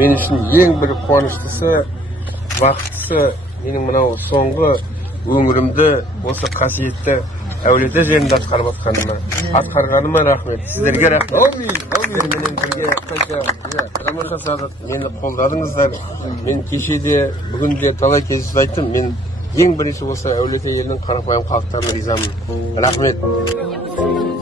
Men үшін ең бір қуаныштысы, бақыттысы менің мынау соңғы өңірімді осы қасиетті әулиеата жерінде атқарғаныма рахмет. Сіздерге рахмет. Сіздерменен бірге қанша жұмыс жасадық, мені қолдадыңыздар. Мен кеше де, бүгін де талай кездесіп айттым. Мен ең бірінші осы әулиеата елінің қарапайым халықтарына ризамын. Рахмет.